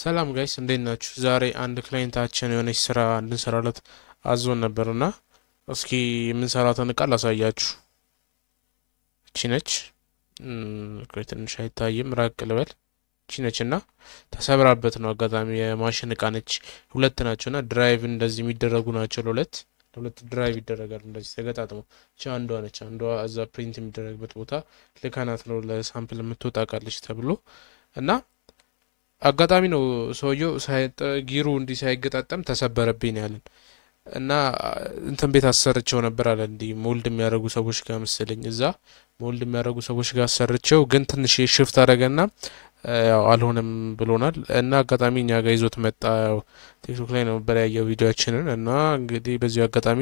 ሰላም ጋይስ እንዴት ናችሁ? ዛሬ አንድ ክላይንታችን የሆነች ስራ እንድንሰራለት አዞን ነበርና እስኪ የምንሰራትን እቃ ላሳያችሁ። እቺ ነች። ቆይ ትንሽ አይታይም፣ ራቅ ልበል። እቺ ነች እና ተሰብራበት ነው አጋጣሚ። የማሽን እቃ ነች። ሁለት ናቸውና ድራይቭ እንደዚህ የሚደረጉ ናቸው። ለሁለት ድራይቭ ይደረጋል እንደዚህ ተገጣጥሞ። እቺ አንዷ ነች። አንዷ እዛ ፕሪንት የሚደረግበት ቦታ ልካናት ነው ለሳምፕል የምትወጣ ቃለች ተብሎ እና አጋጣሚ ነው ሰውየው ጊሩ እንዲህ ሳይገጣጠም ተሰበረብኝ ያለን እና እንትን ቤት አሰርቸው ነበር አለ እንዲህ ሞልድ የሚያደርጉ ሰዎች ጋር መሰለኝ እዛ ሞልድ የሚያደርጉ ሰዎች ጋር አሰርቸው ግን ትንሽ ሽፍት አደረገና ያው አልሆነም ብሎናል እና አጋጣሚ እኛ ጋር ይዞት መጣ። ያው ቲክቶክ ላይ ነበር ያየው ቪዲዮአችንን እና እንግዲህ በዚሁ አጋጣሚ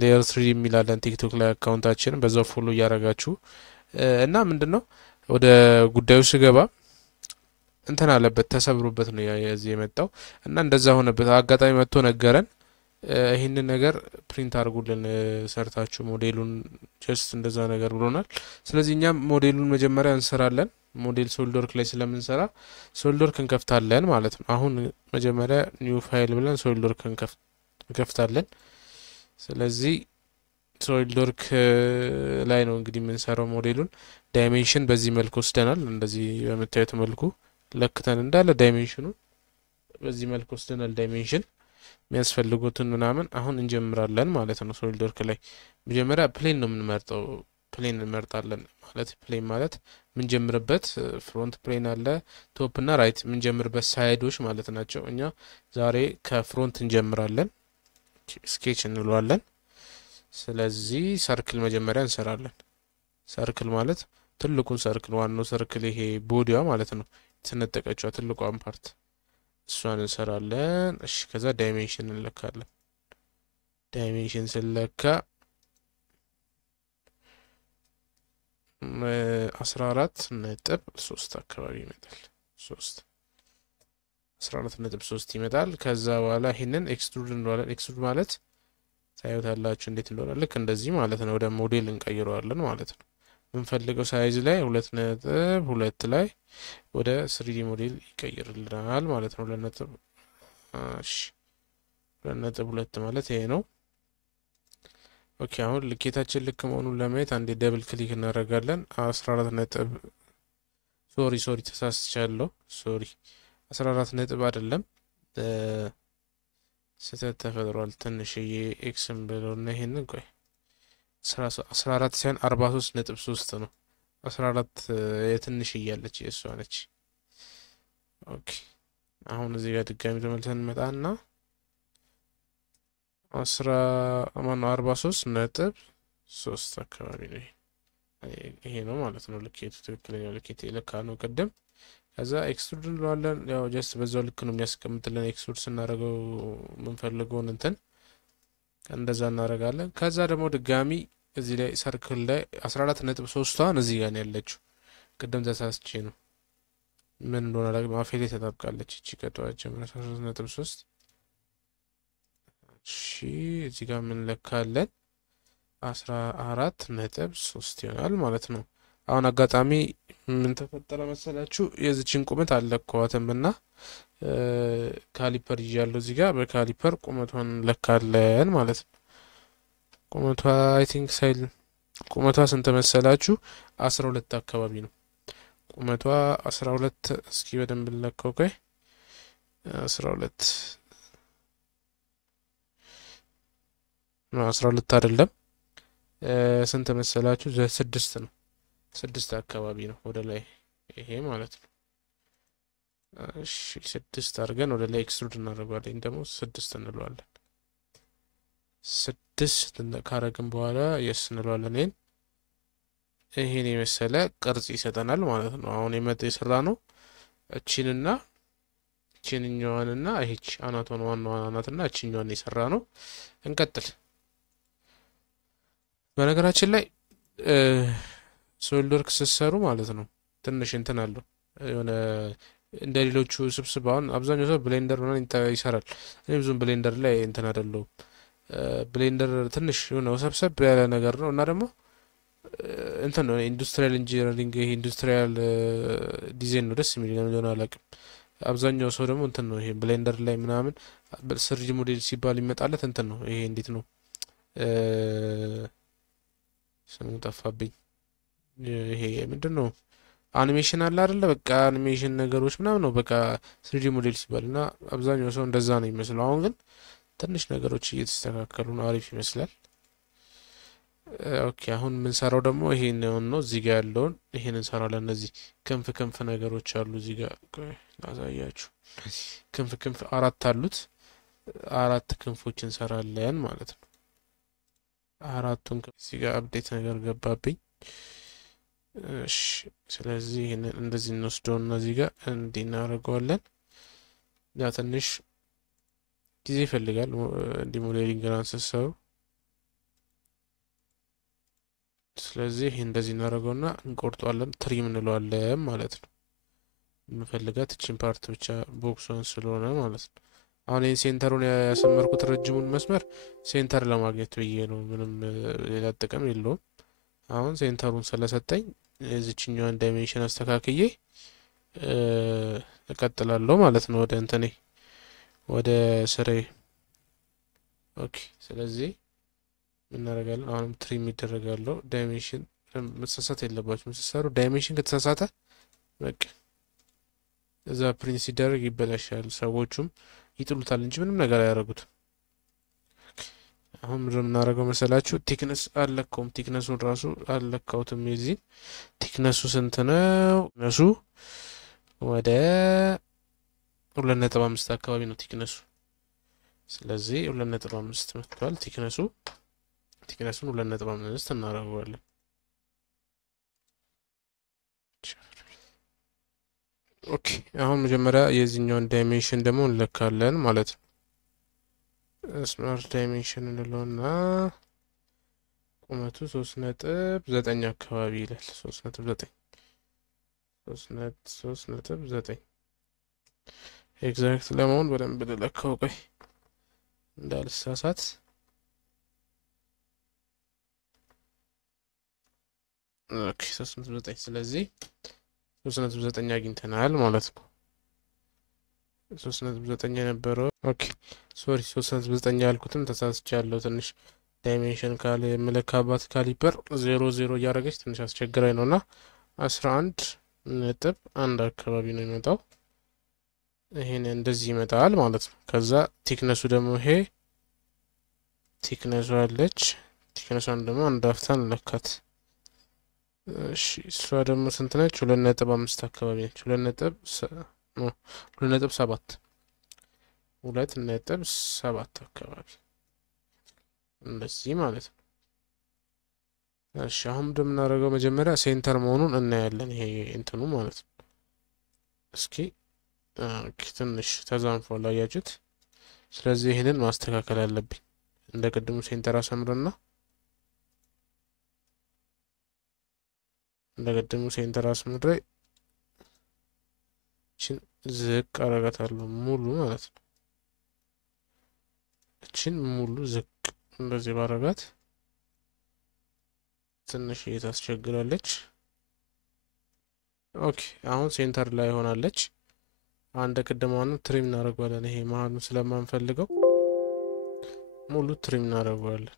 ሌየር 3 የሚላለን ቲክቶክ ላይ አካውንታችንን በዛው ፎሎ እያደረጋችሁ እና ምንድነው ወደ ጉዳዩ ስገባ እንትን አለበት ተሰብሮበት ነው የዚህ የመጣው እና እንደዛ ሆነበት። አጋጣሚ መጥቶ ነገረን። ይህንን ነገር ፕሪንት አድርጉልን ሰርታችሁ ሞዴሉን ጀስት እንደዛ ነገር ብሎናል። ስለዚህ እኛም ሞዴሉን መጀመሪያ እንሰራለን። ሞዴል ሶልድወርክ ላይ ስለምንሰራ ሶልድወርክ እንከፍታለን ማለት ነው። አሁን መጀመሪያ ኒው ፋይል ብለን ሶልድወርክ እንከፍታለን። ስለዚህ ሶልድወርክ ላይ ነው እንግዲህ የምንሰራው ሞዴሉን። ዳይሜንሽን በዚህ መልኩ ወስደናል። እንደዚህ በምታዩት መልኩ ለክተን እንዳለ ዳይሜንሽኑን በዚህ መልኩ ወስደናል። ዳይሜንሽን የሚያስፈልጉትን ምናምን አሁን እንጀምራለን ማለት ነው። ሶሊድወርክ ላይ መጀመሪያ ፕሌን ነው የምንመርጠው። ፕሌን እንመርጣለን ማለት ፕሌን ማለት የምንጀምርበት ፍሮንት ፕሌን አለ፣ ቶፕ እና ራይት የምንጀምርበት ሳይዶች ማለት ናቸው። እኛ ዛሬ ከፍሮንት እንጀምራለን። ስኬች እንለዋለን። ስለዚህ ሰርክል መጀመሪያ እንሰራለን። ሰርክል ማለት ትልቁን ሰርክል ዋናው ሰርክል ይሄ ቦዲዋ ማለት ነው የተነጠቀችዋ ትልቋን ፓርት እሷን እንሰራለን። እሺ ከዛ ዳይሜንሽን እንለካለን። ዳይሜንሽን ስለካ 14.3 አካባቢ ይመጣል። 14.3 ይመጣል። ከዛ በኋላ ይሄንን ኤክስትሩድ እንለዋለን። ኤክስትሩድ ማለት ታዩታላችሁ እንዴት እንደሆነ ልክ እንደዚህ ማለት ነው። ወደ ሞዴል እንቀይረዋለን ማለት ነው። የምንፈልገው ሳይዝ ላይ 2.2 ላይ ወደ 3D ሞዴል ይቀይርልናል ማለት ነው። 2.2 ማለት ይሄ ነው። ኦኬ አሁን ልኬታችን ልክ መሆኑን ለማየት አንዴ ደብል ክሊክ እናደርጋለን። 14 ነጥብ ሶሪ ተሳስቻለሁ። 14 ነጥብ አይደለም ስህተት ተፈጥሯል። ትንሽዬ ኤክስም ብለውና ይሄንን ቆይ 14 ሳይሆን 43.3 ነው። 14 የትንሽ እያለች የእሷ ነች። ኦኬ አሁን እዚህ ጋር ድጋሚ ተመልሰን እንመጣና 43.3 አካባቢ ነው። ይሄ ነው ማለት ነው ልኬቱ። ትክክለኛው ልኬት የለካ ነው ቅድም። ከዛ ኤክስትሩድ እንለዋለን። ያው ጀስት በዛው ልክ ነው የሚያስቀምጥልን። ኤክስትሩድ ስናደርገው የምንፈልገውን እንትን እንደዛ እናደርጋለን። ከዛ ደግሞ ድጋሚ እዚህ ላይ ሰርክል ላይ 14.3ቷን እዚህ ጋር ነው ያለችው። ቅድም ተሳስቼ ነው ምን እንደሆነ አላውቅም። አፌ ላይ ተጣብቃለች። እቺ ቀጠዋች 13.3 እሺ እዚህ ጋር ምን ለካለን 14.3 ይሆናል ማለት ነው። አሁን አጋጣሚ ምን ተፈጠረ መሰላችሁ? የዚችን ቁመት አልለካዋትም እና ካሊፐር ይዣለሁ እዚህ ጋር በካሊፐር ቁመቷን ለካለን ማለት ነው። ቁመቷ አይ ቲንክ ሳይል ቁመቷ ስንት መሰላችሁ? 12 አካባቢ ነው ቁመቷ 12። እስኪ በደንብ ለካው። ቆይ 12 ነው 12 አይደለም። ስንት መሰላችሁ? 6 ነው። 6 አካባቢ ነው ወደ ላይ ይሄ ማለት ነው። እሺ 6 አድርገን ወደ ላይ ኤክስትሩድ እናደርገዋለን። ደግሞ 6 እንለዋለን። 6 ካረግን በኋላ የስ እንለዋለን። ይሄን የመሰለ ቅርጽ ይሰጠናል ማለት ነው። አሁን የሰራ ነው እቺንና እቺንኛዋንና ይሄች አናቷን ዋናዋ አናትና እቺኛዋን የሰራ ነው። እንቀጥል። በነገራችን ላይ ሶሊድወርክ ስትሰሩ ማለት ነው ትንሽ እንትን አለው የሆነ እንደ ሌሎቹ ስብስብ። አሁን አብዛኛው ሰው ብሌንደር ምናምን ይሰራል። እኔ ብዙም ብሌንደር ላይ እንትን አይደለሁም። ብሌንደር ትንሽ የሆነ ሰብሰብ ያለ ነገር ነው እና ደግሞ እንትን ነው ኢንዱስትሪያል ኢንጂነሪንግ፣ ይሄ ኢንዱስትሪያል ዲዛይን ነው ደስ የሚል ለምን እንደሆነ አላውቅም። አብዛኛው ሰው ደግሞ እንትን ነው ይሄ ብሌንደር ላይ ምናምን ስሪዲ ሞዴል ሲባል ይመጣለት እንትን ነው ይሄ እንዴት ነው ስሙ ጠፋብኝ። ይሄ ምንድን ነው አኒሜሽን አለ አይደለ? በቃ አኒሜሽን ነገሮች ምናምን ነው በቃ ስሪዲ ሞዴል ሲባል እና አብዛኛው ሰው እንደዛ ነው የሚመስለው። አሁን ግን ትንሽ ነገሮች እየተስተካከሉ ነው፣ አሪፍ ይመስላል። ኦኬ አሁን የምንሰራው ደግሞ ይሄን ነው። እዚህ ጋር ያለውን ይሄን እንሰራለን። እነዚህ ክንፍ ክንፍ ነገሮች አሉ እዚህ ጋር ላሳያችሁ። ክንፍ ክንፍ አራት አሉት። አራት ክንፎች እንሰራለን ማለት ነው። አራቱን እዚህ ጋር አፕዴት ነገር ገባብኝ። እሺ ስለዚህ ይሄንን እንደዚህ እንወስደውና እዚህ ጋር እንዲህ እናደርገዋለን። ያ ትንሽ ጊዜ ይፈልጋል እንዲህ ሞዴሊንግ አንስሰው። ስለዚህ ይሄ እንደዚህ እናደርገውና እንቆርጠዋለን፣ ትሪም እንለዋለን ማለት ነው። የምፈልጋት እቺን ፓርት ብቻ ቦክሷን ስለሆነ ማለት ነው። አሁን ይሄን ሴንተሩን ያሰመርኩት ረጅሙን መስመር ሴንተር ለማግኘት ብዬ ነው። ምንም ሌላ ጥቅም የለውም። አሁን ሴንተሩን ስለሰጠኝ እዚችኛዋን ዳይሜንሽን አስተካክዬ እቀጥላለሁ ማለት ነው ወደ እንትኔ ወደ ስሬ። ኦኬ ስለዚህ እናደርጋለን። አሁንም ትሪም ይደረጋለው። ዳይሜንሽን መሳሳት የለባችሁም ስትሰሩ። ዳይሜንሽን ከተሳሳተ በቃ እዛ ፕሪንት ሲደረግ ይበላሻል። ሰዎቹም ይጥሉታል እንጂ ምንም ነገር አያደርጉትም። አሁን ምንድን ነው የምናደርገው መሰላችሁ? ቲክነስ አልለካውም። ቲክነሱን ራሱ አልለካውትም። የዚህ ቲክነሱ ስንት ነው? ቲክነሱ ወደ 2.5 አካባቢ ነው ቲክነሱ። ስለዚህ 2.5 መጥቷል ቲክነሱ። ቲክነሱን 2.5 እናደርገዋለን። ኦኬ አሁን መጀመሪያ የዚህኛውን ዳይሜንሽን ደግሞ እንለካለን ማለት ነው። ስማርት ዳይሜንሽን እንለውና ቁመቱ 3.9 አካባቢ ይላል። 3.9 ኤግዛክት ለመሆን በደንብ ልለካው። ቆይ እንዳልሳሳት። ኦኬ 3.9 ስለዚህ 3.9 አግኝተናል ማለት ነው። 3.9 የነበረው ኦኬ ሶሪ 3.9 ያልኩትም ተሳስቻለሁ። ትንሽ ዳይሜንሽን ካለ የምለካባት ካሊፐር 0 እያደረገች ትንሽ አስቸግራኝ ነውና 11.1 አካባቢ ነው የሚመጣው። ይሄን እንደዚህ ይመጣል ማለት ነው። ከዛ ቲክነሱ ደግሞ ይሄ ቲክነሱ አለች። ቲክነሷን ደግሞ አንድ አፍታን ለካት። እሺ እሷ ደግሞ ስንት ነች? 2.5 አካባቢ ነች። 2.7 አካባቢ እንደዚህ ማለት ነው። እሺ አሁን እንደምናደርገው መጀመሪያ ሴንተር መሆኑን እናያለን። ይሄ እንትኑ ማለት ነው። እስኪ ትንሽ ተዛንፏል አያችሁት? ስለዚህ ይሄንን ማስተካከል አለብኝ። እንደ ቅድሙ ሴንተር አሰምርና እንደቀደሙ ሴንተር አስምሬ እቺን ዝቅ አረጋታለሁ ሙሉ ማለት ነው። እቺን ሙሉ ዝቅ እንደዚህ ባረጋት ትንሽ ታስቸግራለች። ኦኬ አሁን ሴንተር ላይ ሆናለች። አንድ ቅድማውን ትሪም እናደርገዋለን። ይሄ መሀሉን ስለማንፈልገው ሙሉ ትሪም እናደርገዋለን።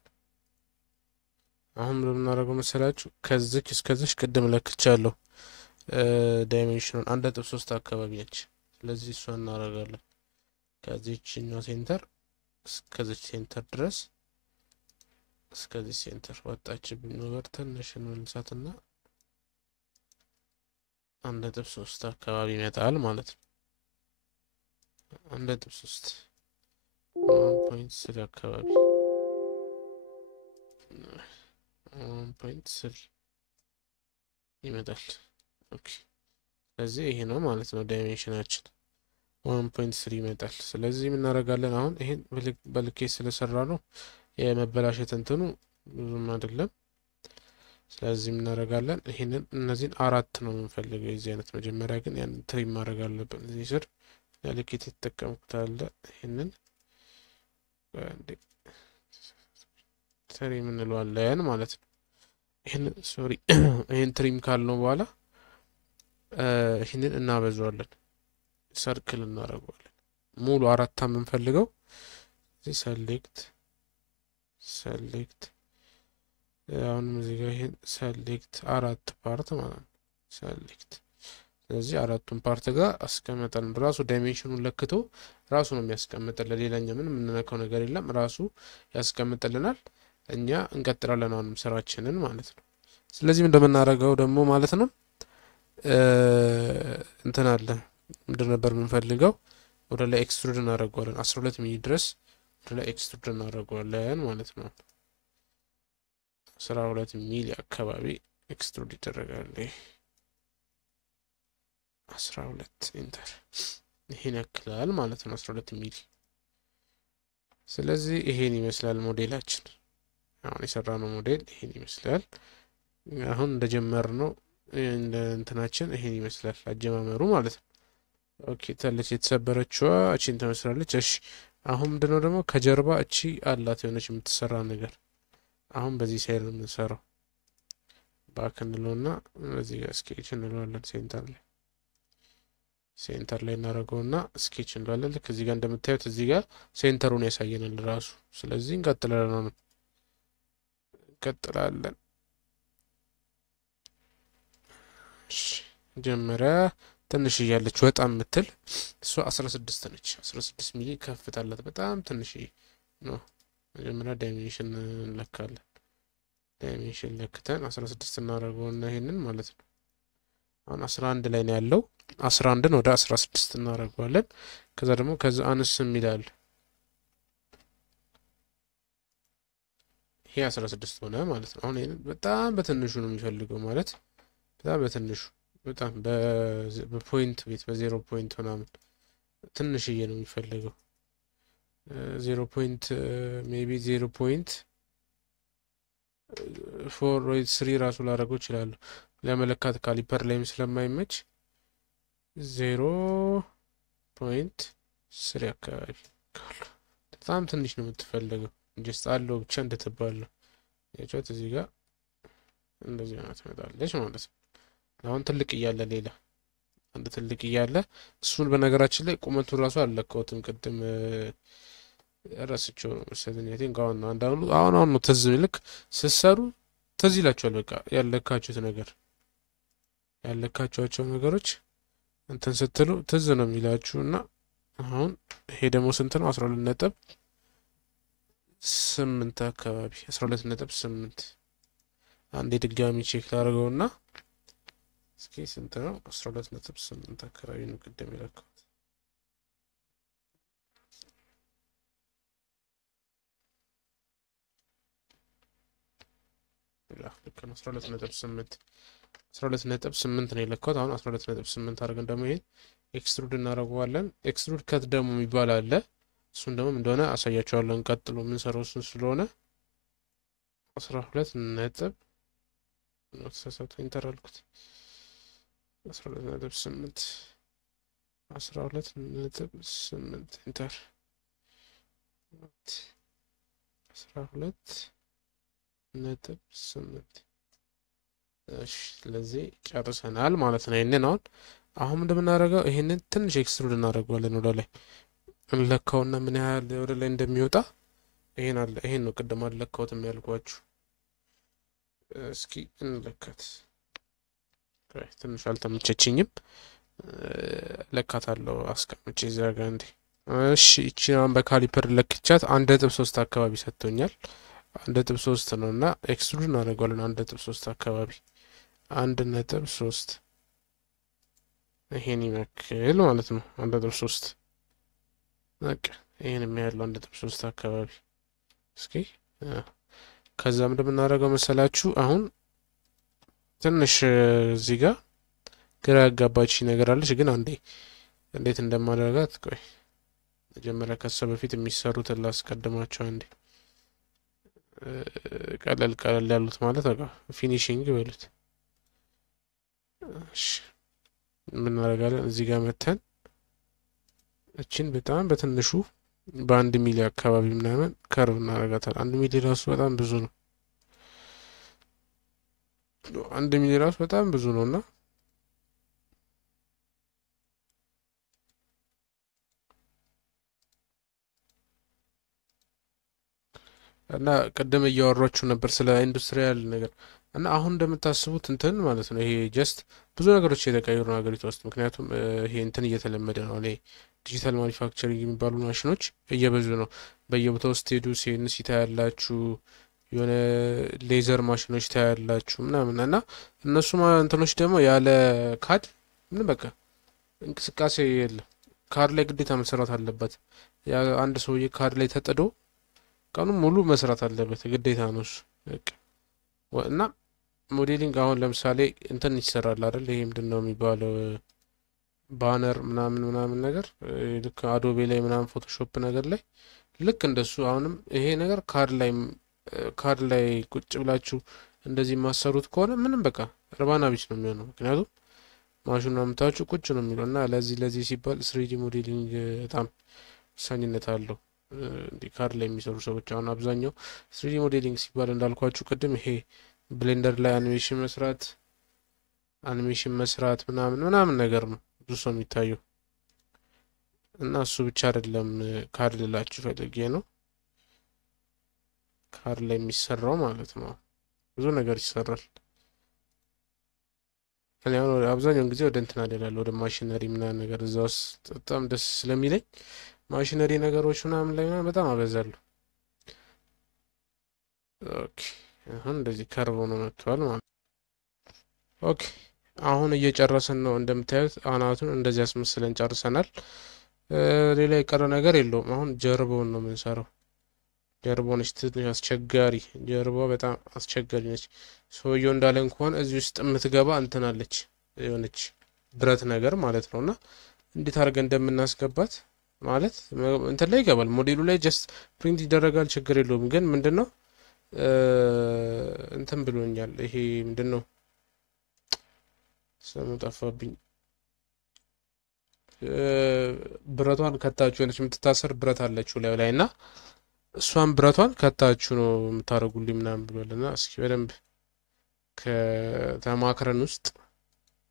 አሁን ምን እናደርገው መሰላችሁ? ከዚች እስከዚች ቅድም ለክቻለሁ ዳይሜንሽኑን 1.3 አካባቢ ነች። ስለዚህ እሷን እናደርጋለን። ከዚህኛው ሴንተር እስከዚች ሴንተር ድረስ እስከዚህ ሴንተር ወጣችብኝ ነገር ትንሽ እንመልሳትና 1.3 አካባቢ ይመጣል ማለት ነው። 1.3 1.3 አካባቢ 1.3 ይመጣል። ኦኬ ስለዚህ ይሄ ነው ማለት ነው ዳይሜንሽናችን 1.3 ይመጣል። ስለዚህ ምን እናደርጋለን? አሁን ይሄን በልኬ ስለሰራ ነው የመበላሸት እንትኑ ብዙም አይደለም። ስለዚህ ምን እናደርጋለን? ይሄንን እነዚህን አራት ነው የምንፈልገው የዚህ አይነት። መጀመሪያ ግን ያን ትሪም ማድረግ አለብን። እዚህ ስር ለልኬት የተጠቀምኩት አለ። ይሄንን ትሪም እንለዋለን ማለት ነው። ይሄን ሶሪ ይሄን ትሪም ካልነው በኋላ ይሄንን እናበዛዋለን፣ ሰርክል እናደርገዋለን። ሙሉ አራት የምንፈልገው እዚህ ሰሌክት አሁን እዚህ ጋር ይሄን ሰሌክት አራት ፓርት ማለት ነው ሰሌክት። ስለዚህ አራቱን ፓርት ጋር አስቀምጠን ራሱ ዳይሜንሽኑን ለክቶ ራሱ ነው የሚያስቀምጥልን። ሌላኛ ምንም የምንነካው ነገር የለም፣ ራሱ ያስቀምጥልናል። እኛ እንቀጥላለን አሁንም ስራችንን ማለት ነው። ስለዚህ እንደምናደርገው ደግሞ ማለት ነው እንትን አለ ምንድን ነበር የምንፈልገው ወደ ላይ ኤክስትሩድ እናደርገዋለን 12 ሚሊ ድረስ ወደ ላይ ኤክስትሩድ እናደርገዋለን ማለት ነው። 12 ሚሊ አካባቢ ኤክስትሩድ ይደረጋል። 12 ኢንተር ይሄን ያክላል ማለት ነው 12 ሚሊ። ስለዚህ ይሄን ይመስላል ሞዴላችን። አሁን የሰራነው ሞዴል ይሄን ይመስላል። አሁን እንደጀመርነው እንደ እንትናችን ይሄን ይመስላል አጀማመሩ ማለት ነው። ኦኬ ታለች የተሰበረችዋ እቺን ትመስላለች። እሺ አሁን ምንድነው ደግሞ ከጀርባ እቺ አላት የሆነች የምትሰራ ነገር። አሁን በዚህ ሳይድ ነው የምንሰራው። ባክ እንለውና በዚህ ጋር ስኬች እንለዋለን። ሴንተር ላይ እናደርገውና ስኬች እንለዋለን። ልክ እዚህ ጋር እንደምታዩት እዚህ ጋር ሴንተሩን ያሳየናል ራሱ። ስለዚህ እንቀጥላለን። መጀመሪያ ትንሽ እያለች ወጣ የምትል እሷ 16 ነች። 16 ሚሊ ከፍታላት በጣም ትንሽ ነው። መጀመሪያ ዳይሜንሽን እንለካለን። ዳይሜንሽን ለክተን 16 እናደርገውና ይሄንን ማለት ነው። አሁን 11 ላይ ነው ያለው። 11ን ወደ 16 እናደርገዋለን። ከዛ ደግሞ ከዛ አንስ የሚላል ይሄ 16 ሆነ ማለት ነው። አሁን ይሄንን በጣም በትንሹ ነው የሚፈልገው ማለት በጣም በትንሹ በጣም በፖይንት ቤት በ0 ፖይንት ምናምን ትንሽዬ ነው የሚፈልገው። 0 ፖይንት ሜቢ 0 ፖይንት 4 ወይ 3 ራሱ ላደርገው ይችላሉ ለመለካት ካሊፐር ላይም ስለማይመች 0.3 አካባቢ በጣም ትንሽ ነው የምትፈልገው። ጀስት አለው ብቻ እንደተባለው ያቻት እዚህ ጋር እንደዚህ አይነት ትመጣለች ማለት ነው። አሁን ትልቅ እያለ ሌላ አንድ ትልቅ እያለ እሱን በነገራችን ላይ ቁመቱን ራሱ አልለካሁትም ቅድም ረስቼው ነው መሰለኝ። አይቲንክ አሁን ነው ትዝ ልክ ስትሰሩ ትዝ ይላችኋል። በቃ ያለካችኋቸው ነገሮች እንትን ስትሉ ትዝ ነው የሚላችሁ። እና አሁን ይሄ ደግሞ ስንት ነው? 12.8 አካባቢ 12.8 አንዴ ድጋሚ ቼክ ላደርገውና እስኪ ስንት ነው? 12.8 አካባቢ ነው ቅድም የለካሁት። ልክ ነው 12.8 ነው የለካሁት። አሁን 12.8 አድርገን ደግሞ ይሄን ኤክስትሩድ እናደርገዋለን። ኤክስትሩድ ከት ደግሞ የሚባል አለ። እሱን ደግሞ እንደሆነ አሳያችኋለሁ። ቀጥሎ የምንሰራው እሱን ስለሆነ 12 ነጥብ ነው ተሳሳተ ኢንተር አልኩት 12.8 12.8 ኢንተር 12.8 እሺ ስለዚህ ጨርሰናል ማለት ነው። ይሄንን አሁን እንደምናደርገው ይሄንን ትንሽ ኤክስትሩድ እናደርገዋለን ወደ ላይ እንለካውና ምን ያህል ወደ ላይ እንደሚወጣ ይሄን ነው ቅድም አልለካውትም ያልኳችሁ። እስኪ እንለካት። ትንሽ አልተመቸችኝም፣ ለካታለሁ አስቀምጬ እዛ ጋር እንዴ። እሺ እቺን በካሊፐር ለክቻት 1.3 አካባቢ ሰጥቶኛል። 1.3 ነው እና ኤክስትሩድ እናደርገዋለን 1.3 አካባቢ 1.3 ይሄን ይመክል ማለት ነው። 1.3 በቃ ይሄን የሚያለው 1.3 አካባቢ። እስኪ ከዛ እንደምናደርገው መሰላችሁ አሁን ትንሽ እዚህ ጋር ግራ ያጋባች ነገር አለች፣ ግን አንዴ እንዴት እንደማደርጋት ቆይ መጀመሪያ ከሷ በፊት የሚሰሩትን ላስቀድማቸው። አንዴ ቀለል ያሉት ማለት በቃ ፊኒሺንግ ይበሉት። እሺ ምን እናደርጋለን? እዚህ ጋር መተን እቺን በጣም በትንሹ በ1 ሚሊ አካባቢ ምናምን ከርቭ እናደርጋታለን። 1 ሚሊ ራሱ በጣም ብዙ ነው። 1 ሚሊ ራሱ በጣም ብዙ ነውና እና ቅድም እያወራችሁ ነበር ስለ ኢንዱስትሪያል ነገር እና አሁን እንደምታስቡት እንትን ማለት ነው። ይሄ ጀስት ብዙ ነገሮች የተቀየሩ ነው ሀገሪቷ ውስጥ። ምክንያቱም ይሄ እንትን እየተለመደ ነው። እኔ ዲጂታል ማኒፋክቸሪንግ የሚባሉ ማሽኖች እየበዙ ነው። በየቦታው ስትሄዱ ሲኤንሲ ታያላችሁ፣ የሆነ ሌዘር ማሽኖች ታያላችሁ ምናምን እና እነሱ እንትኖች ደግሞ ያለ ካድ ምንም በቃ እንቅስቃሴ የለም። ካድ ላይ ግዴታ መሰራት አለበት። ያ አንድ ሰውዬ ካድ ላይ ተጥዶ ቀኑን ሙሉ መስራት አለበት ግዴታ ነው እሱ በቃ። እና ሞዴሊንግ አሁን ለምሳሌ እንትን ይሰራል አይደል? ይሄ ምንድን ነው የሚባለው ባነር ምናምን ምናምን ነገር ልክ አዶቤ ላይ ምናምን ፎቶሾፕ ነገር ላይ ልክ እንደሱ አሁንም ይሄ ነገር ካርድ ላይ ቁጭ ብላችሁ እንደዚህ የማሰሩት ከሆነ ምንም በቃ እርባና ቢስ ነው የሚሆነው። ምክንያቱም ማሽኑ አምታችሁ ቁጭ ነው የሚለው እና ለዚህ ሲባል ስሪዲ ሞዴሊንግ በጣም ወሳኝነት አለው። እንዲህ ካርድ ላይ የሚሰሩ ሰዎች አሁን አብዛኛው ስሪዲ ሞዴሊንግ ሲባል እንዳልኳችሁ ቅድም ይሄ ብሌንደር ላይ አኒሜሽን መስራት ምናምን ምናምን ነገር ነው ብዙ ሰው የሚታየው። እና እሱ ብቻ አይደለም ካርድ ልላችሁ ፈልጌ ነው። ካርድ ላይ የሚሰራው ማለት ነው ብዙ ነገር ይሰራል። እኔ አሁን አብዛኛውን ጊዜ ወደ እንትን አደላለሁ ወደ ማሽነሪ ምናምን ነገር እዛ ውስጥ በጣም ደስ ስለሚለኝ ማሽነሪ ነገሮች ምናምን ላይ ምናምን በጣም አበዛለሁ። ኦኬ አሁን እንደዚህ ከርቦ ነው መጥቷል ማለት። ኦኬ አሁን እየጨረስን ነው እንደምታዩት፣ አናቱን እንደዚህ አስመስለን ጨርሰናል። ሌላ የቀረ ነገር የለውም። አሁን ጀርባውን ነው የምንሰራው። ጀርባው ነች ትንሽ አስቸጋሪ፣ ጀርባው በጣም አስቸጋሪ ነች። ሰውየው እንዳለን ከሆነ እዚህ ውስጥ የምትገባ እንትናለች የሆነች ብረት ነገር ማለት ነው። እና እንዴት አድርገን እንደምናስገባት ማለት እንትን ላይ ይገባል፣ ሞዴሉ ላይ ጀስት ፕሪንት ይደረጋል፣ ችግር የለውም። ግን ምንድነው እንትን ብሎኛል። ይሄ ምንድነው ስሙ ጠፋብኝ። ብረቷን ከታችሁ የሆነች የምትታሰር ብረት አለችው ላይ እና እሷን ብረቷን ከታችሁ ነው የምታደርጉልኝ ምናምን ብሏልና እስኪ በደንብ ከተማክረን ውስጥ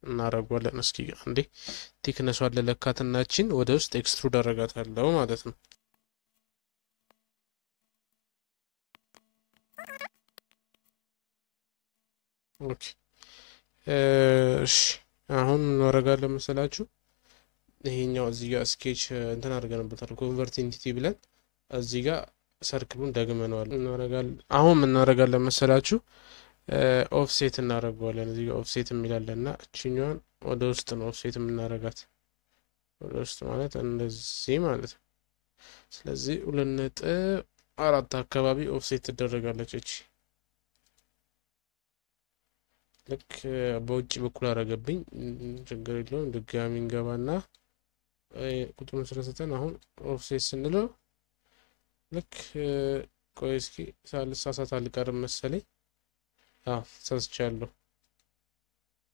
እናደርጓለን። እስኪ አንዴ ቲክነሷን ለለካትናችን ወደ ውስጥ ኤክስትሩድ አደርጋታለሁ ማለት ነው። ኦኬ እሺ አሁን እናደርጋለን መሰላችሁ። ይሄኛው እዚህ ጋር ስኬች እንትን አድርገንበታል ኮንቨርት ኢንቲቲ ብለን እዚህ ጋር ሰርክሉን ደግመነዋል እናደርጋለን። አሁን ምን እናደርጋለን መሰላችሁ ኦፍሴት እናደርገዋለን። እዚህ ጋር ኦፍሴት የሚላለና እቺኛዋን ወደ ውስጥ ነው ኦፍሴት የምናደርጋት፣ ወደ ውስጥ ማለት እንደዚህ ማለት ነው። ስለዚህ 2.4 አካባቢ ኦፍሴት ትደረጋለች እቺ። ልክ በውጭ በኩል አደረገብኝ፣ ችግር የለውም። ድጋሚ እንገባና ቁጥሩን ስለሰጠን አሁን ኦፍሴት ስንለው ልክ ቆይ እስኪ ሳልሳሳት አልቀርም መሰለኝ። ተሳስቻለሁ።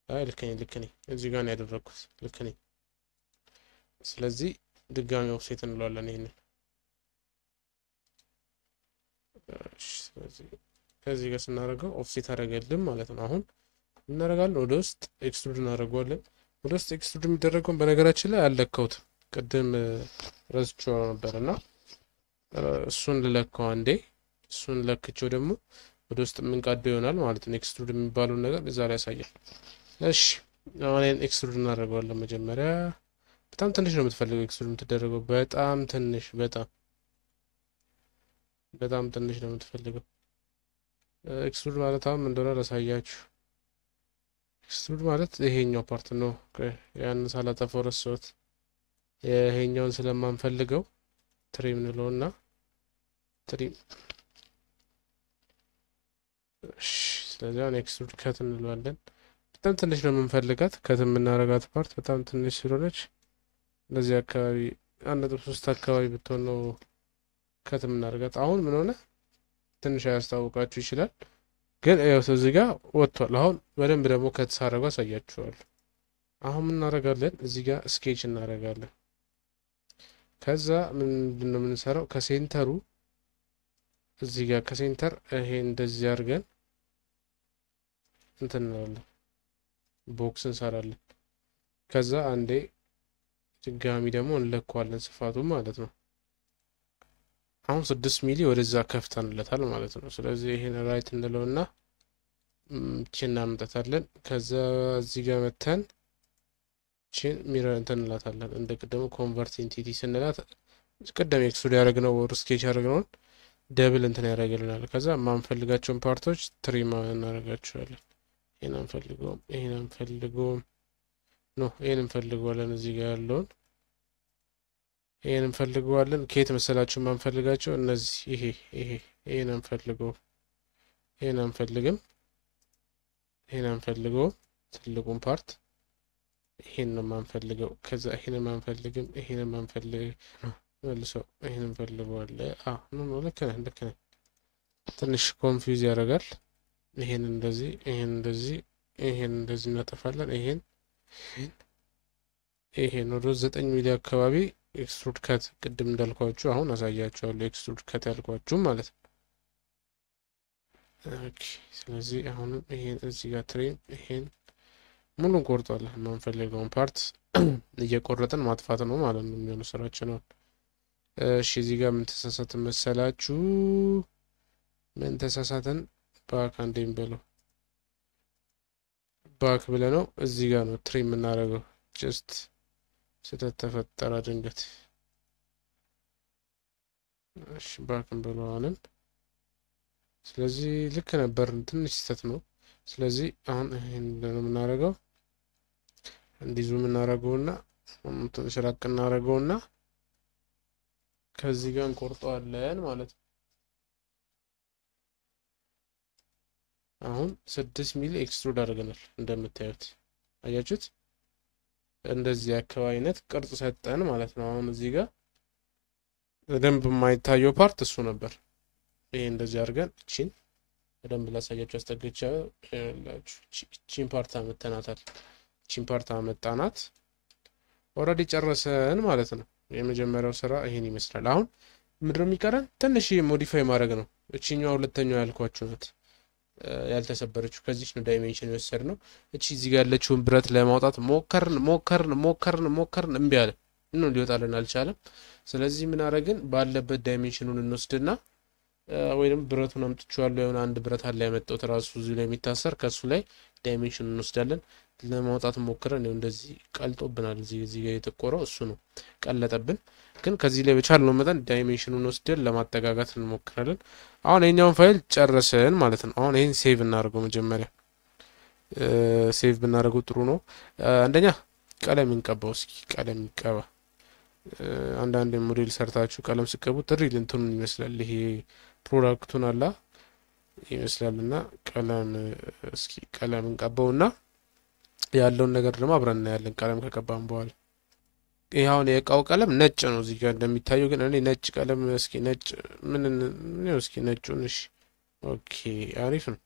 አይ ልክ ነኝ። እዚህ ጋር ነው ያደረኩት፣ ልክ ነኝ። ስለዚህ ድጋሚ ኦፍሴት እንለዋለን ይሄንን። ስለዚህ ከዚህ ጋር ስናደርገው ኦፍሴት አደረገልን ማለት ነው። አሁን እናደርጋለን ወደ ውስጥ ኤክስትሩድ እናደርገዋለን። ወደ ውስጥ ኤክስትሩድ የሚደረገውን በነገራችን ላይ አልለካሁትም፣ ቅድም ረስቼው ነበርና እሱን ልለካው አንዴ። እሱን ለክቼው ደግሞ ወደ ውስጥ የምንቃደው ይሆናል ማለት ነው። ኤክስትሩድ የሚባለውን ነገር እዛ ላይ ያሳያል። እሺ አሁን ኤክስትሩድ እናደርገዋለን። መጀመሪያ በጣም ትንሽ ነው የምትፈልገው ኤክስትሩድ የምትደረገው፣ በጣም ትንሽ፣ በጣም ትንሽ ነው የምትፈልገው። ኤክስትሩድ ማለት አሁን እንደሆነ ላሳያችሁ። ኤክስትሩድ ማለት ይሄኛው ፓርት ነው። ያን ሳላጠፋው ረሳሁት። ይሄኛውን ስለማንፈልገው ትሪም እንለውና ትሪም። እሺ ስለዚህ አሁን ኤክስትሩድ ከት እንለዋለን። በጣም ትንሽ ነው የምንፈልጋት፣ ከት የምናረጋት ፓርት በጣም ትንሽ ስለሆነች እንደዚህ አካባቢ 1.3 አካባቢ ብትሆን ነው ከት የምናረጋት። አሁን ምን ሆነ ትንሽ ያስታውቃችሁ ይችላል፣ ግን ያው እዚህ ጋር ወጥቷል። አሁን በደንብ ደግሞ ከት ሳረጋ አሳያችኋለሁ። አሁን ምን እናረጋለን? እዚህ ጋር ስኬች እናረጋለን። ከዛ ምንድን ነው የምንሰራው? ከሴንተሩ እዚህ ጋር ከሴንተር ይሄ እንደዚህ አድርገን እንትን እንላለን፣ ቦክስ እንሰራለን። ከዛ አንዴ ድጋሚ ደግሞ እንለኳለን ስፋቱ ማለት ነው። አሁን 6 ሚሊ ወደዛ ከፍተንለታል ማለት ነው። ስለዚህ ይሄን ራይት እንለውና ቺን እናምጣታለን። ከዛ እዚህ ጋር መተን ቺን ሚረር እንትን እንላታለን። እንደ ቅድሙ ኮንቨርት ኢንቲቲ ስንላት ቅድም ኤክስትሩድ ያደረግነው ወር ስኬች ያደረግነውን ደብል እንትን ያደርግልናል። ከዛ የማንፈልጋቸውን ፓርቶች ትሪም እናደርጋቸዋለን። ይሄን አንፈልገውም፣ ይሄን አንፈልገውም፣ ኖ ይሄን እንፈልገዋለን። እዚህ ጋር ያለውን ይሄን እንፈልገዋለን። ከየት መሰላችሁ የማንፈልጋቸው እነዚህ ይሄን አንፈልገው፣ ይሄን አንፈልግም፣ ይሄን አንፈልገውም። ትልቁን ፓርት ይሄን ነው የማንፈልገው። ከዛ ይሄን አንፈልግም፣ ይሄን አንፈልግ መልሶ ይሄን እንፈልገዋለን። ኖ ልክ ነህ፣ ልክ ነህ። ትንሽ ኮንፊውዝ ያደርጋል። ይሄን እንደዚህ፣ ይሄን እንደዚህ፣ ይሄን እንደዚህ እናጠፋለን። ይሄን ወደ 9 ሚሊ አካባቢ ኤክስትሩድ ከት ቅድም እንዳልኳችሁ አሁን አሳያችኋለሁ። ኤክስትሩድ ከት ያልኳችሁ ማለት ነው። ኦኬ ስለዚህ አሁንም ይሄን እዚህ ጋር ትሪም ይሄን ሙሉ እንቆርጣለን። የማንፈልገውን ፓርት እየቆረጥን ማጥፋት ነው ማለት ነው የሚሆነው ስራችን ነው። እሺ እዚህ ጋር ምን ተሳሳትን መሰላችሁ? ምን ተሳሳትን? ባክ አንዴም ብለው ባክ ብለህ ነው እዚህ ጋር ነው ትሪም የምናደርገው። ጀስት ስህተት ተፈጠረ ድንገት። እሺ ባክን ብለው አሁንም። ስለዚህ ልክ ነበር፣ ትንሽ ስህተት ነው። ስለዚህ አሁን ይሄን ነው የምናደርገው። እንዲዙ የምናደርገውና ትንሽ ራቅ እናደርገውና ከዚህ ጋር እንቆርጠዋለን ማለት ነው። አሁን 6 ሚሊ ኤክስትሩድ አድርገናል እንደምታዩት አያችሁት። እንደዚህ አካባቢ አይነት ቅርጽ ሰጠን ማለት ነው። አሁን እዚህ ጋር በደንብ የማይታየው ፓርት እሱ ነበር። ይሄ እንደዚህ አድርገን እቺን በደንብ ላሳያችሁ አስጠግቻለሁ። እቺን ፓርት አመጣናታል። እቺን ፓርት አመጣናት። ኦልሬዲ ጨረሰን ማለት ነው። የመጀመሪያው ስራ ይሄን ይመስላል። አሁን ምንድነው የሚቀረን? ትንሽ ሞዲፋይ ማድረግ ነው። እቺኛው ሁለተኛው ያልኳችሁ ናት ያልተሰበረችው። ከዚህ ነው ዳይሜንሽን የወሰድነው። እቺ እዚህ ጋር ያለችውን ብረት ለማውጣት ሞከርን እምቢ አለ። ምንም ሊወጣልን አልቻለም። ስለዚህ ምን አደረግን? ባለበት ዳይሜንሽኑን እንወስድና ወይንም ብረቱን አምጥቼዋለሁ። የሆነ አንድ ብረት አለ ያመጣሁት ራሱ እዚህ ላይ የሚታሰር፣ ከሱ ላይ ዳይሜንሽኑን እንወስዳለን። ለማውጣት ሞክረን ነው እንደዚህ ቀልጦብናል። እዚህ ጋር የተቆረው እሱ ነው ቀለጠብን። ግን ከዚህ ላይ በቻልነው መጠን ዳይሜንሽኑን ወስደን ለማጠጋጋት እንሞክራለን። አሁን የኛውን ፋይል ጨረስን ማለት ነው። አሁን ይሄን ሴቭ እናደርገው። መጀመሪያ ሴቭ ብናደርገው ጥሩ ነው። አንደኛ ቀለም እንቀባው። እስኪ ቀለም ይቀባ። አንዳንድ ሞዴል ሰርታችሁ ቀለም ስቀቡት ሪል እንትኑን ይመስላል። ይሄ ፕሮዳክቱን አላ ይመስላልና ቀለም እስኪ ቀለም እንቀባውና ያለውን ነገር ደግሞ አብረን እናያለን። ቀለም ከቀባን በኋላ ይሄ አሁን የእቃው ቀለም ነጭ ነው እዚህ ጋር እንደሚታየው። ግን እኔ ነጭ ቀለም እስኪ ነጭ ምን ነው እስኪ ነጩን። እሺ ኦኬ አሪፍ ነው።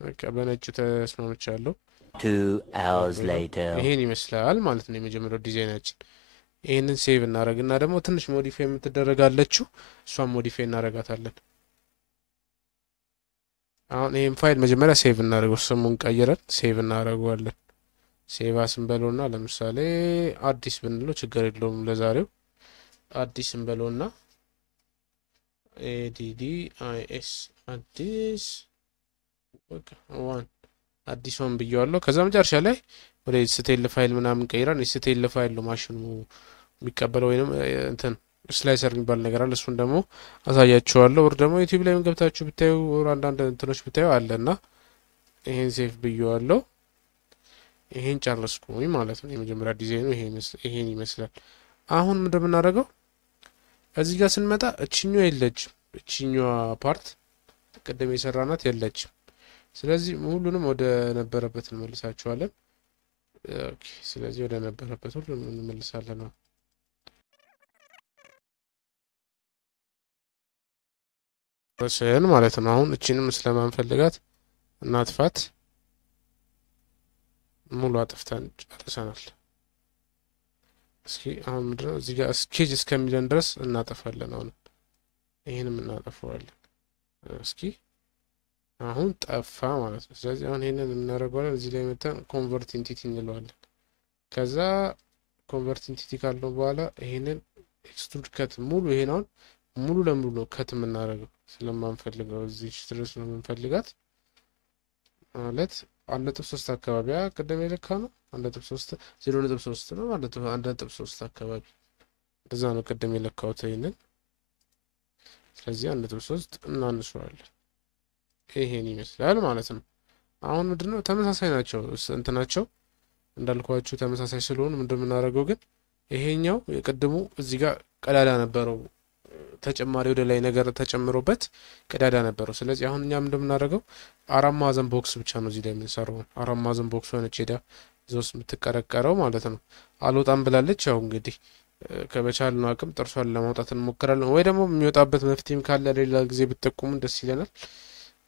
በቃ በነጭ ተስማምቻለሁ። 2 hours later ይሄን ይመስላል ማለት ነው የመጀመሪያው ዲዛይናችን። ይሄንን ሴቭ እናደርግና ደግሞ ትንሽ ሞዲፋይ የምትደረጋለችው እሷን ሞዲፋይ እናደርጋታለን። አሁን ይሄን ፋይል መጀመሪያ ሴቭ እናደርገው። ስሙን ቀይረን ሴቭ እናደርገዋለን። ሴቭ አስንበለውና ለምሳሌ አዲስ ብንለው ችግር የለውም። ለዛሬው አዲስ እንበለውና ADDIS አዲስ በቃ አዲሷን ብየዋለሁ። ከዛ መጨረሻ ላይ ወደ ስቴል ፋይል ምናምን ቀይረን ስቴል ፋይል ነው ማሽኑ የሚቀበለው ወይንም እንትን ስላይሰር የሚባል ነገር አለ። እሱን ደግሞ አሳያችኋለሁ። ወር ደግሞ ዩቲዩብ ላይ ገብታችሁ ብታዩ ወር አንዳንድ እንትኖች ብታዩ አለና ይሄን ሴቭ ብየዋለሁ። ይሄን ጨረስኩኝ ማለት ነው። የመጀመሪያ ዲዛይኑ ይሄን ይመስላል። አሁን ምንድነው የምናደርገው? እዚህ ጋር ስንመጣ እቺኛው የለችም። እቺኛዋ ፓርት ቀደም የሰራናት የለችም። ስለዚህ ሁሉንም ወደ ነበረበት እንመልሳቸዋለን። ኦኬ ስለዚህ ወደ ነበረበት ሁሉንም እንመልሳለን ነው ወሰን ማለት ነው። አሁን እቺንም ስለማንፈልጋት እናጥፋት። ሙሉ አጥፍተን ጨርሰናል። እስኪ አሁን ምንድነው እዚህ ጋር ስኬጅ እስከሚለን ድረስ እናጠፋለን። አሁን ይሄንም እናጠፋዋለን። እስኪ አሁን ጠፋ ማለት ነው። ስለዚህ አሁን ይሄንን እናደርገዋለን። እዚህ ላይ መተን ኮንቨርት ኢንቲቲ እንለዋለን። ከዛ ኮንቨርት ኢንቲቲ ካለው በኋላ ይሄንን ኤክስትሩድ ከት ሙሉ ይሄን አሁን ሙሉ ለሙሉ ነው ከት የምናደርገው ስለማንፈልገው እዚህ ድረስ ነው የምንፈልጋት ማለት 1.3 አካባቢ ቅድም የለካ ነው 1.3 0.3 ነው 1.3 አካባቢ እንደዛ ነው ቅድም የለካሁት ይሄንን። ስለዚህ 1.3 እናንሰዋለን። ይሄን ይመስላል ማለት ነው። አሁን ምንድነው ተመሳሳይ ናቸው እንትናቸው እንዳልኳችሁ ተመሳሳይ ስለሆኑ ምንድነው የምናደርገው ግን ይሄኛው የቅድሙ እዚህ ጋር ቀዳዳ ነበረው ተጨማሪ ወደ ላይ ነገር ተጨምሮበት ቀዳዳ ነበረው። ስለዚህ አሁን እኛም እንደምናደርገው አራት ማዕዘን ቦክስ ብቻ ነው እዚህ ላይ የምንሰራው። አራት ማዕዘን ቦክስ ሆነች ሄዳ እዛውስ የምትቀረቀረው ማለት ነው። አልወጣም ብላለች። ያው እንግዲህ ከበቻልነው አቅም ጥርሷን ለማውጣት እንሞክራለን። ወይ ደግሞ የሚወጣበት መፍትሄም ካለ ሌላ ጊዜ ብትጠቁሙን ደስ ይለናል።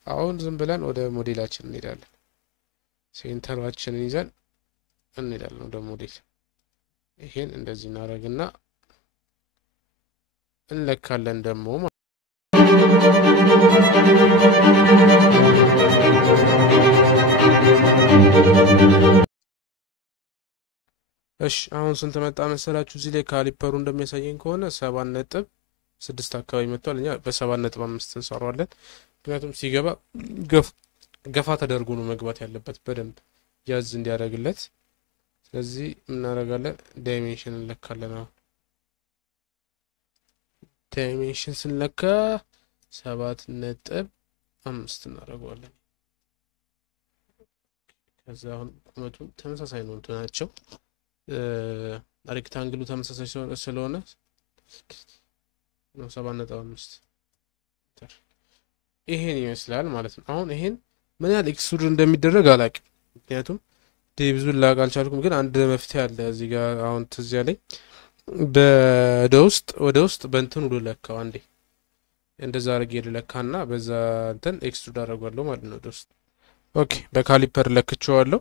አሁን ዝም ብለን ወደ ሞዴላችን እንሄዳለን። ሴንተራችንን ይዘን እንሄዳለን ወደ ሞዴል። ይሄን እንደዚህ እናደርግና እንለካለን ደግሞ እሺ አሁን ስንት መጣ መሰላችሁ? እዚህ ላይ ካሊፐሩ እንደሚያሳየኝ ከሆነ 7.6 አካባቢ መጥቷል። እኛ በ7.5 እንሰራዋለን። ምክንያቱም ሲገባ ገፋ ተደርጎ ነው መግባት ያለበት በደንብ ያዝ እንዲያደርግለት። ስለዚህ እናደርጋለን ዳይሜንሽን እንለካለን። አሁን ዳይሜንሽን ስንለካ 7.5 እናደርገዋለን። ከዛ አሁን ቁመቱ ተመሳሳይ ነው እንትናቸው ሬክታንግሉ ተመሳሳይ ስለሆነ ነው 7.5 ይሄን ይመስላል ማለት ነው። አሁን ይሄን ምን ያህል ኤክስትሩድ እንደሚደረግ አላውቅም፣ ምክንያቱም ብዙ ላቅ አልቻልኩም። ግን አንድ መፍትሄ አለ እዚህ ጋር አሁን ትዝ ያለኝ ወደ ውስጥ በእንትን ወደ ለካው አንዴ እንደዛ አድርጌ ልለካና በዛ እንትን ኤክስትሩድ አደርጋለሁ ማለት ነው ወደ ውስጥ። ኦኬ በካሊፐር ለክቼዋለሁ።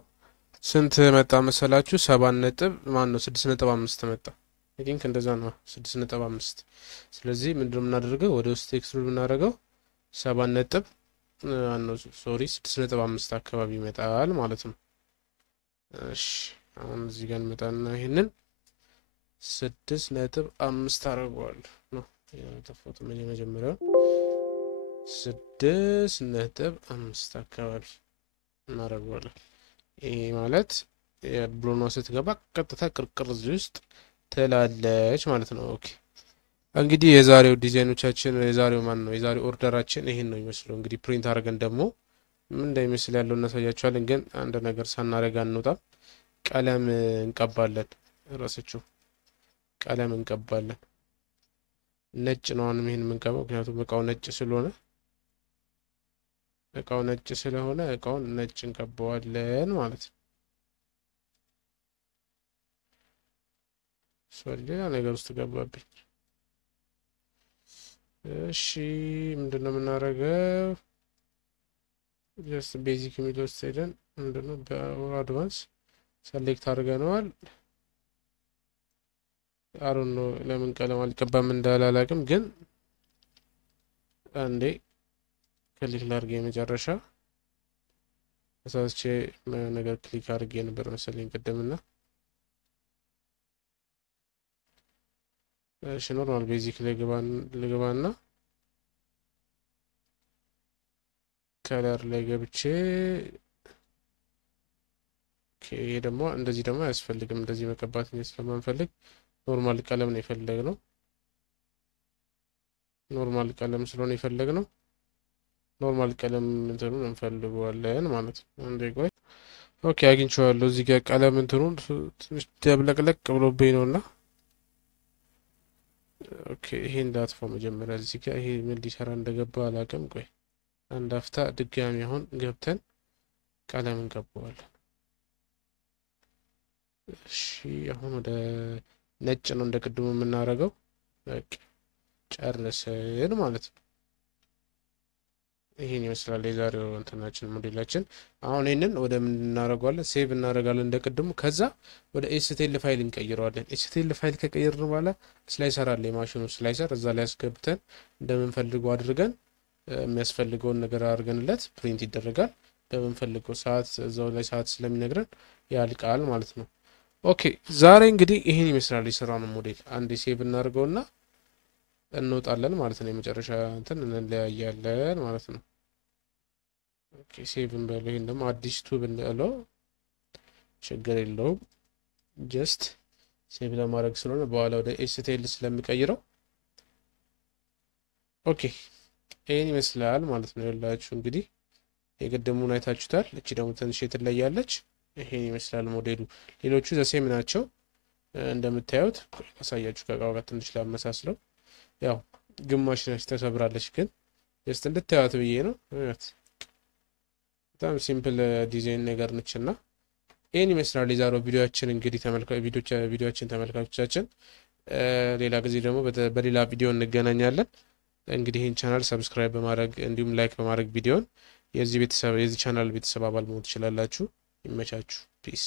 ስንት መጣ መሰላችሁ? 6.5 መጣ። አይ ቲንክ እንደዛ ነው 6.5። ስለዚህ ምንድነው የምናደርገው ወደ ውስጥ ኤክስትሩድ የምናደርገው 6.5 አካባቢ ይመጣል ማለት ነው። እሺ አሁን እዚህ ጋር እንመጣና ይሄንን 6.5 አደርገዋለሁ ነው የተፈጠ መጀመሪያው 6.5 አካባቢ እናደርገዋለን። ይሄ ማለት የብሎኗ ስትገባ ቀጥታ ቅርቅር እዚህ ውስጥ ትላለች ማለት ነው። ኦኬ እንግዲህ የዛሬው ዲዛይኖቻችን የዛሬው ኦርደራችን ይሄን ነው የሚመስለው። እንግዲህ ፕሪንት አድርገን ደግሞ ምን እንደሚመስል ያለው እናሳያችኋለን። ግን አንድ ነገር ሳናረጋ እንውጣም። ቀለም እንቀባለን። ራሳችሁ ቀለም እንቀባለን። ነጭ ነው አሁን ይሄን የምንቀባው ምክንያቱም እቃው ነጭ ስለሆነ እቃውን ነጭ እንቀባዋለን ማለት ነው። ሶሪ ሌላ ነገር ውስጥ ገባብኝ። እሺ ምንድነው የምናደርገው? ጀስት ቤዚክ የሚለው ውስጥ ሄደን ምንድነው በአድቫንስ ሰሌክት አድርገነዋል። አሩን ነው ለምን ቀለም አልቀባም እንዳላላቅም ግን አንዴ ክሊክ ላድርግ። የመጨረሻ አሳስቼ ነገር ክሊክ አድርጌ ነበር መሰለኝ ቅድምና። እሺ ኖርማል ቤዚክ ላይ ልገባና ከለር ላይ ገብቼ ይሄ ደግሞ እንደዚህ ደግሞ አያስፈልግም። እንደዚህ መቀባት ስለማንፈልግ ኖርማል ቀለም ነው የፈለግነው። ኖርማል ቀለም ስለሆነ የፈለግነው ኖርማል ቀለም እንትኑን እንፈልገዋለን ማለት ነው። አንዴ ቆይ ኦኬ አግኝቼዋለሁ። እዚህ ጋር ቀለም እንትኑን ትንሽ ደብለቅለቅ ብሎብኝ ነውና ኦኬ ይሄ እንዳጥፋው መጀመሪያ እዚህ ጋር ይሄ ምን ሊሰራ እንደገባ አላውቅም። ቆይ አንድ አፍታ ድጋሚ አሁን ገብተን ቀለም እንቀባዋለን። እሺ አሁን ወደ ነጭ ነው እንደ ቅድሙ የምናደርገው። በቃ ጨርሰን ማለት ነው። ይሄን ይመስላል የዛሬው እንትናችን ሞዴላችን። አሁን ይሄንን ወደ ምን እናደርጋለን? ሴቭ እናደርጋለን እንደቅድሙ። ከዛ ወደ ኤስቲኤል ፋይል እንቀይረዋለን። ኤስቲኤል ፋይል ከቀየርን በኋላ ስላይሰር አለ የማሽኑ ስላይሰር፣ እዛ ላይ አስገብተን እንደምንፈልገው አድርገን የሚያስፈልገውን ነገር አድርገንለት ፕሪንት ይደረጋል። በምንፈልገው ሰዓት እዛው ላይ ሰዓት ስለሚነግረን ያልቃል ማለት ነው። ኦኬ ዛሬ እንግዲህ ይሄን ይመስላል የሰራነው ሞዴል። አንድ ሴቭ እናድርገውና እንወጣለን ማለት ነው። የመጨረሻ እንትን እንለያያለን ማለት ነው። ኦኬ ሴቭ እንበለው። ይሄን ደግሞ አዲስ ቱ ብንለው ችግር የለውም። ጀስት ሴቭ ለማድረግ ስለሆነ በኋላ ወደ ኤችቲኤል ስለሚቀይረው ኦኬ ይሄን ይመስላል ማለት ነው። ያላችሁ እንግዲህ የቀደሙን አይታችሁታል። እቺ ደግሞ ትንሽ ትለያለች። ይሄን ይመስላል ሞዴሉ። ሌሎቹ ዘሴም ናቸው እንደምታዩት። አሳያችሁ ከእቃው ጋር ትንሽ ላመሳስለው። ያው ግማሽ ነች ተሰብራለች፣ ግን ጀስት እንድታዩት ብዬ ነው። በጣም ሲምፕል ዲዛይን ነገር ነችና ይሄን ይመስላል የዛሬው ቪዲዮአችን። እንግዲህ ቪዲዮአችን ተመልካቾቻችን፣ ሌላ ጊዜ ደግሞ በሌላ ቪዲዮ እንገናኛለን። እንግዲህ ይህን ቻናል ሰብስክራይብ በማድረግ እንዲሁም ላይክ በማድረግ ቪዲዮን የዚህ ቻናል ቤተሰብ አባል መሆን ትችላላችሁ። ይመቻችሁ። ፒስ